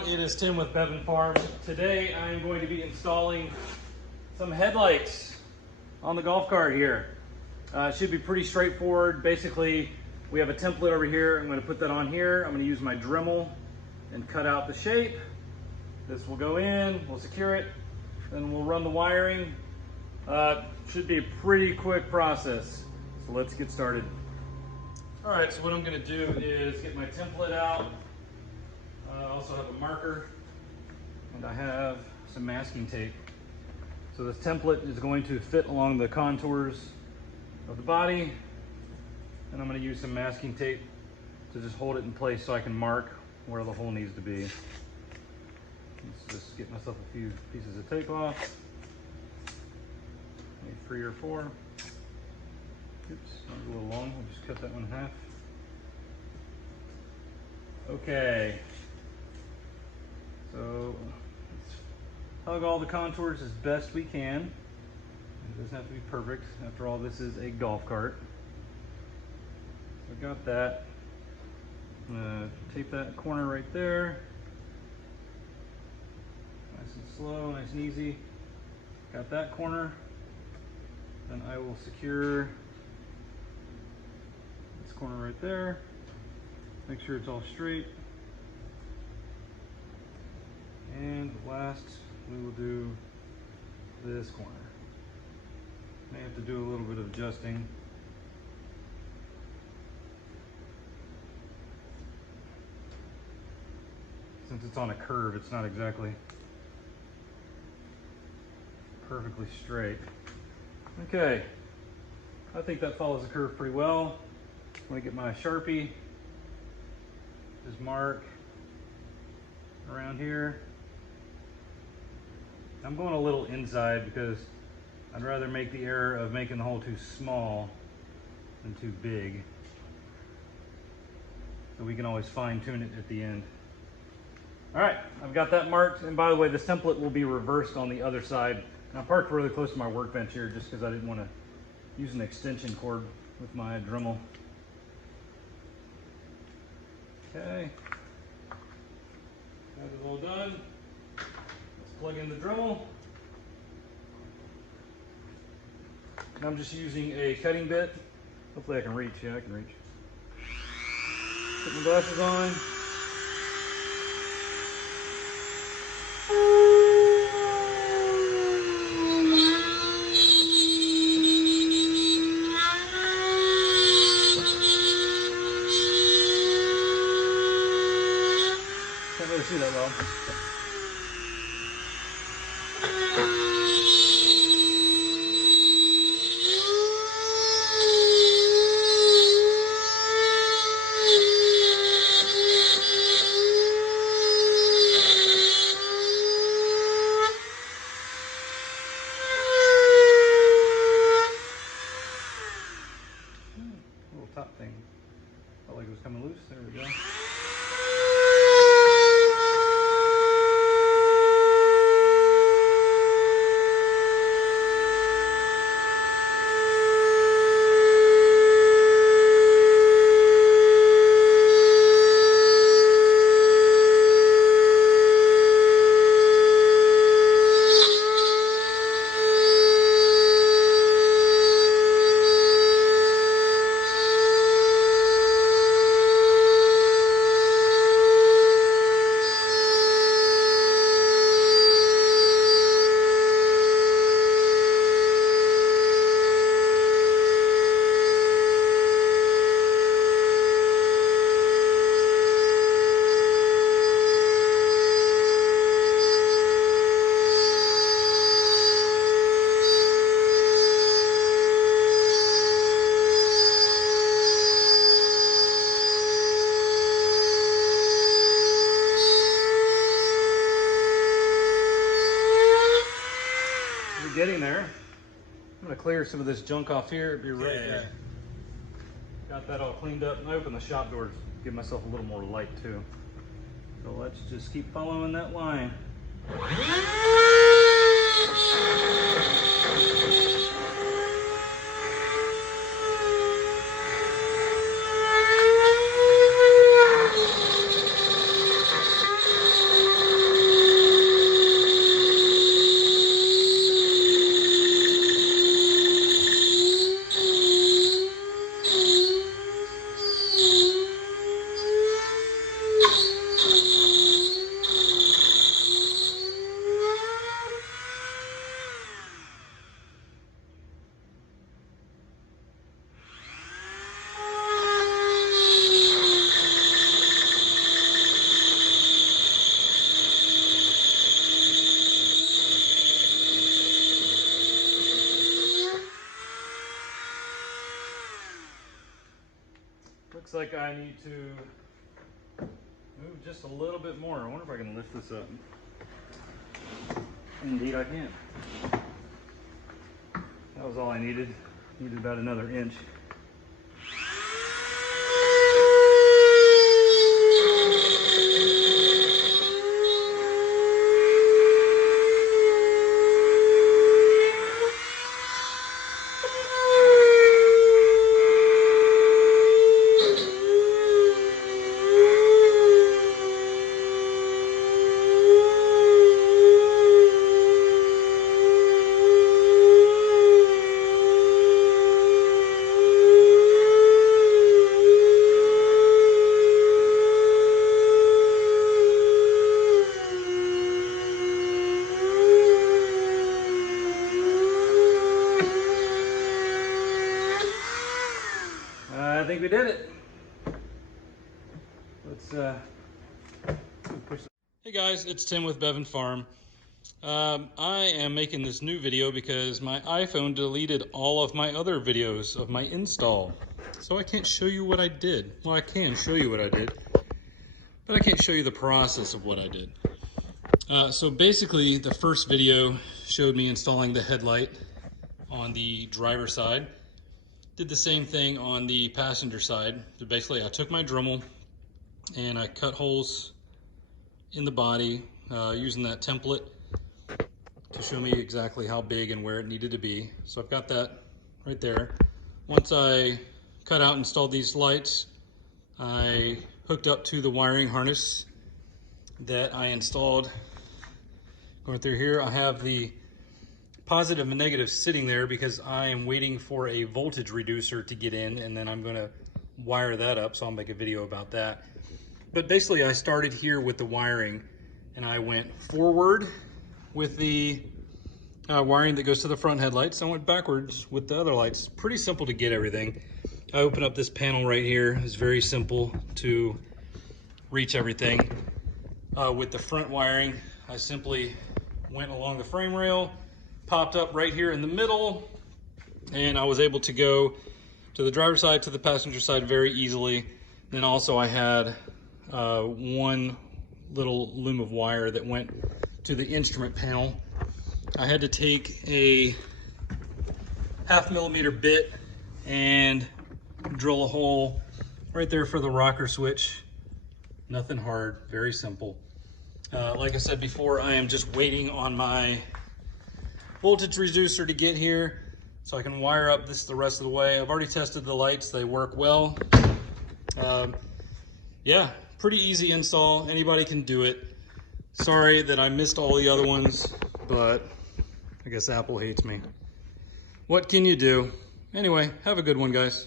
everyone, it is Tim with Bevan Farm. Today I am going to be installing some headlights on the golf cart here. It should be pretty straightforward. Basically, we have a template over here. I'm going to put that on here. I'm going to use my Dremel and cut out the shape. This will go in, we'll secure it, then we'll run the wiring. Should be a pretty quick process. So let's get started. All right, so what I'm going to do is get my template out. I also have a marker, and I have some masking tape. So this template is going to fit along the contours of the body, and I'm going to use some masking tape to just hold it in place so I can mark where the hole needs to be. Let's just get myself a few pieces of tape off, maybe 3 or 4. Oops, that was a little long. We'll just cut that one in half. Okay. So let's hug all the contours as best we can. It doesn't have to be perfect. After all, this is a golf cart. So I got that. I'm gonna tape that corner right there. Nice and slow, nice and easy. Got that corner. Then I will secure this corner right there. Make sure it's all straight. And last, we will do this corner. May have to do a little bit of adjusting. Since it's on a curve, it's not exactly perfectly straight. Okay, I think that follows the curve pretty well. I'm gonna get my Sharpie, just mark around here. I'm going a little inside because I'd rather make the error of making the hole too small than too big. So we can always fine tune it at the end. All right, I've got that marked. And by the way, this template will be reversed on the other side. And I'm parked really close to my workbench here just because I didn't want to use an extension cord with my Dremel. Okay, got it all done. Plug in the Dremel. And I'm just using a cutting bit. Hopefully I can reach. Yeah, I can reach. Put my glasses on. Can't really see that well. Little top thing. Felt like it was coming loose. There we go. Getting there. I'm going to clear some of this junk off here. It'll be right there. Got that all cleaned up. And I opened the shop door to give myself a little more light too. So let's just keep following that line. like I need to move just a little bit more. I wonder if I can lift this up. Indeed I can. That was all I needed. Needed about another inch. I think we did it. Let's push. Hey guys, it's Tim with Bevan Farm. I am making this new video because my iPhone deleted all of my other videos of my install. So I can't show you what I did. Well, I can show you what I did, but I can't show you the process of what I did. So basically, the first video showed me installing the headlight on the driver's side. Did the same thing on the passenger side. So basically, I took my Dremel and I cut holes in the body using that template to show me exactly how big and where it needed to be. So I've got that right there. Once I cut out and installed these lights, I hooked up to the wiring harness that I installed. Going through here, I have the positive and negative sitting there because I am waiting for a voltage reducer to get in, and then I'm going to wire that up, so I'll make a video about that. But basically I started here with the wiring and I went forward with the wiring that goes to the front headlights. I went backwards with the other lights. Pretty simple to get everything. I open up this panel right here. It's very simple to reach everything. With the front wiring, I simply went along the frame rail, popped up right here in the middle, and I was able to go to the driver's side, to the passenger side very easily. Then also I had one little loom of wire that went to the instrument panel. I had to take a 1/2 millimeter bit and drill a hole right there for the rocker switch. Nothing hard, very simple. Like I said before, I am just waiting on my voltage reducer to get here so I can wire up this the rest of the way. I've already tested the lights, they work well. Yeah, pretty easy install, anybody can do it. Sorry that I missed all the other ones, but I guess Apple hates me. What can you do? Anyway, have a good one, guys.